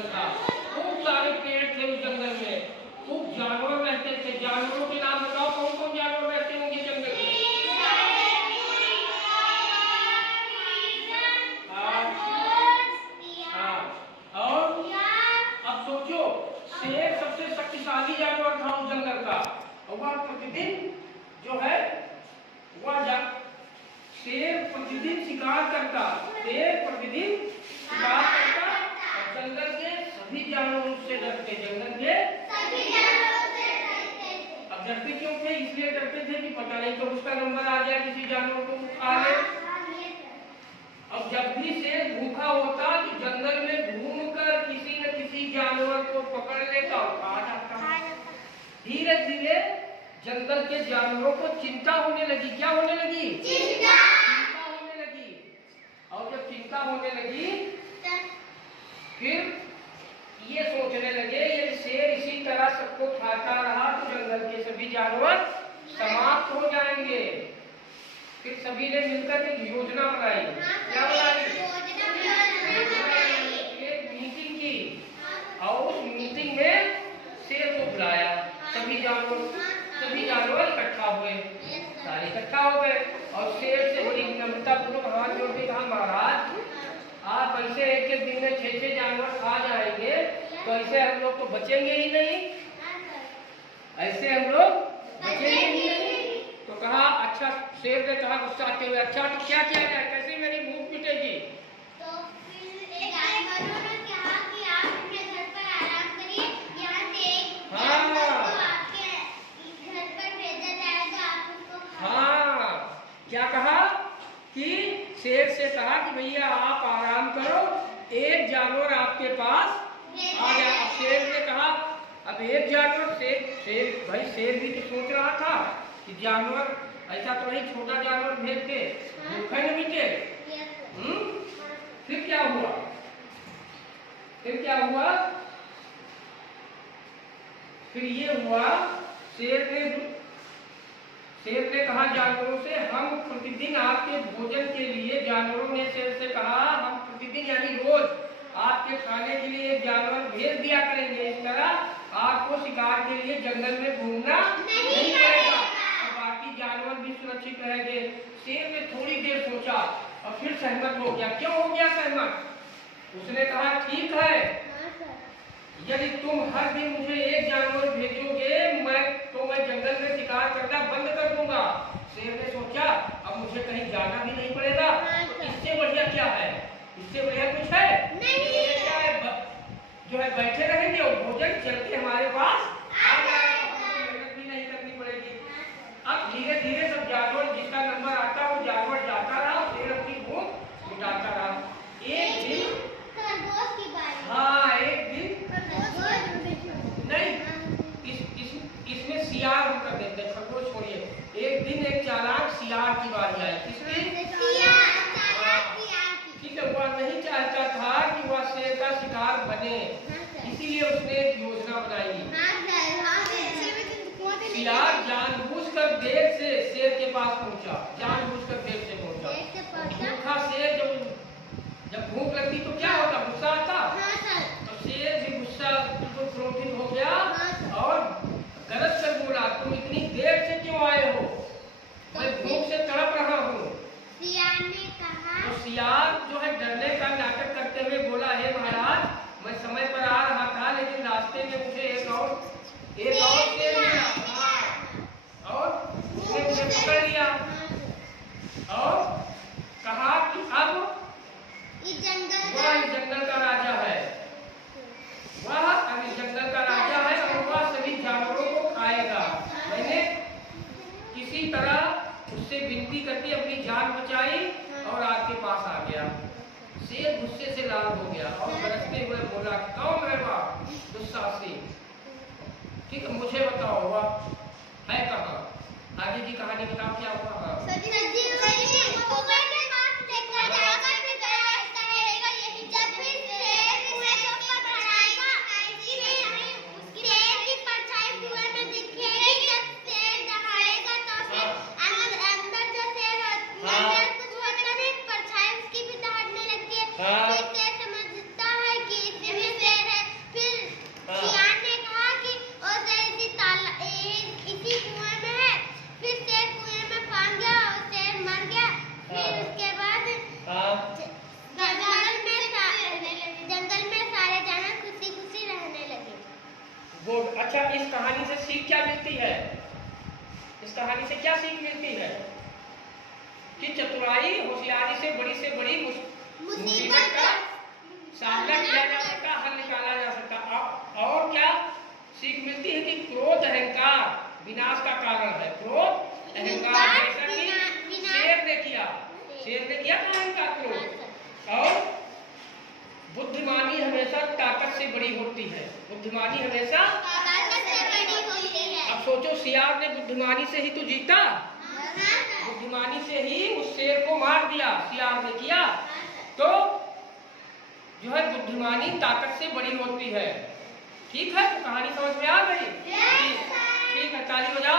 जंगल था, खूब सारे पेड़ थे उस जंगल में, खूब जानवर रहते थे। जानवरों के नाम बताओ, कौन कौन जानवर रहते होंगे जंगल में? और अब सोचो, शेर सबसे शक्तिशाली जानवर था उस जंगल का, और वह प्रतिदिन जो है शेर प्रतिदिन शिकार करता, शेर प्रतिदिन शिकार करता, और जंगल के सभी जानवरों से डरते, जंगल के सभी जानवरों से डरते। अब डरते क्यों थे? इसलिए डरते थे कि पता नहीं कब उसका नंबर आ जाए, किसी जानवर को खा ले। अब जब भी शेर भूखा होता तो जंगल में घूमकर किसी न किसी जानवर को पकड़ लेता और खा जाता। धीरे धीरे जंगल के जानवरों को चिंता होने लगी। क्या होने लगी? चिंता होने लगी। और जब चिंता होने लगी फिर ये सोचने लगे, यदि शेर इसी तरह सबको खाता रहा तो जंगल के सभी जानवर समाप्त हो जाएंगे। फिर सभी ने मिलकर एक योजना बनाई। क्या बनाई? एक मीटिंग की, और उस मीटिंग में शेर को बुलाया। सभी जानवर इकट्ठा हुए, सारे इकट्ठा हो गए, और शेर से बड़ी विनम्रता पूर्वक हाथ जोड़ के कहा, महाराज आप ऐसे एक एक दिन में 6-6 जानवर खा जाएंगे तो ऐसे हम लोग तो बचेंगे ही नहीं, ऐसे हम लोग बचेंगे ही नहीं। तो कहा अच्छा, शेर ने कहा गुस्सा आते हुए, अच्छा तो क्या किया जाए, कैसे मेरी भूख मिटेगी? तो फिर एक जानवरों ने कहा कि आप अपने घर पर आराम करिए, यहाँ से एक जानवर को आपके घर पर भेजा जाएगा, आप उसको हाँ, क्या कहा कि शेर से कहा कि भैया आप आराम करो, एक जानवर आपके पास आ गया। अब शेर ने कहा अब एक जानवर, शेर भी तो सोच रहा था कि जानवर ऐसा तो नहीं, छोटा जानवर भेज के भूखे न मिटे। फिर क्या हुआ? फिर ये हुआ, शेर ने कहा जानवरों से, हम प्रतिदिन आपके भोजन के लिए, जानवरों ने शेर से कहा हम प्रतिदिन यानी रोज आपके खाने के लिए एक जानवर भेज दिया करेंगे, इस तरह आपको शिकार के लिए जंगल में घूमना नहीं पड़ेगा और बाकी जानवर भी सुरक्षित रहेंगे। शेर ने थोड़ी देर सोचा और फिर सहमत हो गया। क्यों हो गया सहमत? उसने कहा ठीक है, यदि तुम हर दिन मुझे एक जानवर भेजोगे मैं जंगल में शिकार करना बंद कर दूंगा। शेर ने सोचा अब मुझे कहीं जाना भी नहीं पड़ेगा, तो इससे बढ़िया क्या है? इससे बढ़िया कुछ है नहीं। क्या है? जो है बैठे रहेंगे और भोजन चलते हमारे पास आ जाएगा, मेहनत भी नहीं करनी पड़ेगी। अब धीरे धीरे सब जानवर, जिसका नंबर आता वो जानवर जाता रहा, शेर अपनी भूख मिटाता रहा। एक दिन इसमें सियार हम कर देते हैं, खरगोश छोड़िए। एक दिन एक चालाक सियार की बारी आई। किसकी? ठीक है, वह नहीं चाहता था कि वह शेर का शिकार बने, इसीलिए उसने एक योजना बनाई। सियार जानबूझकर देर से शेर के पास पहुंचा, जानबूझकर देर से पहुंचा। भूखा शेर जब भूख लगती तो क्या होता? गुस्सा आता। तो शेर भी गुस्सा बिल्कुल क्रोधित हो गया और गरज कर बोला, तुम इतनी देर से क्यों आए हो? मैं भूख से तड़प रहा हूँ। सियार ने कहा, तो सियार जो है डरने का नाटक करते हुए बोला, हे महाराज मैं समय पर आ रहा था, लेकिन रास्ते में मुझे एक और शेर मिला और उसने मुझे पकड़ लिया और कहा कि अब इस जंगल का राजा है, वह अभी जंगल का राजा है और वह सभी जानवरों को खाएगा। मैंने किसी तरह उससे विनती करके अपनी जान बचाई और आपके पास आ गया। शेर गुस्से से लाल हो गया और बरसते हुए बोला, कौन है वह दुस्साहसी? ठीक है, मुझे बताओ वह है कहाँ? आगे की कहानी बताओ, क्या हुआ? गुड। अच्छा, इस कहानी से सीख क्या मिलती है? इस कहानी से क्या सीख मिलती है? कि चतुराई होशियारी से बड़ी मुसीबत का सामना किया जा सकता, हल निकाला जा सकता। और क्या सीख मिलती है? कि क्रोध अहंकार विनाश का कारण है। क्रोध अहंकार, जैसा कि शेर ने किया कहानी का क्रोध। और बुद्धिमानी हमेशा ताकत से बड़ी होती है। बुद्धिमानी हमेशा ताकत से बड़ी होती है। अब सोचो, सियार ने बुद्धिमानी से ही तो जीता, बुद्धिमानी से ही उस शेर को मार दिया, सियार ने किया। तो जो है बुद्धिमानी ताकत से बड़ी होती है। ठीक है, तो कहानी समझ में आ गई? ठीक है, ताली बजा।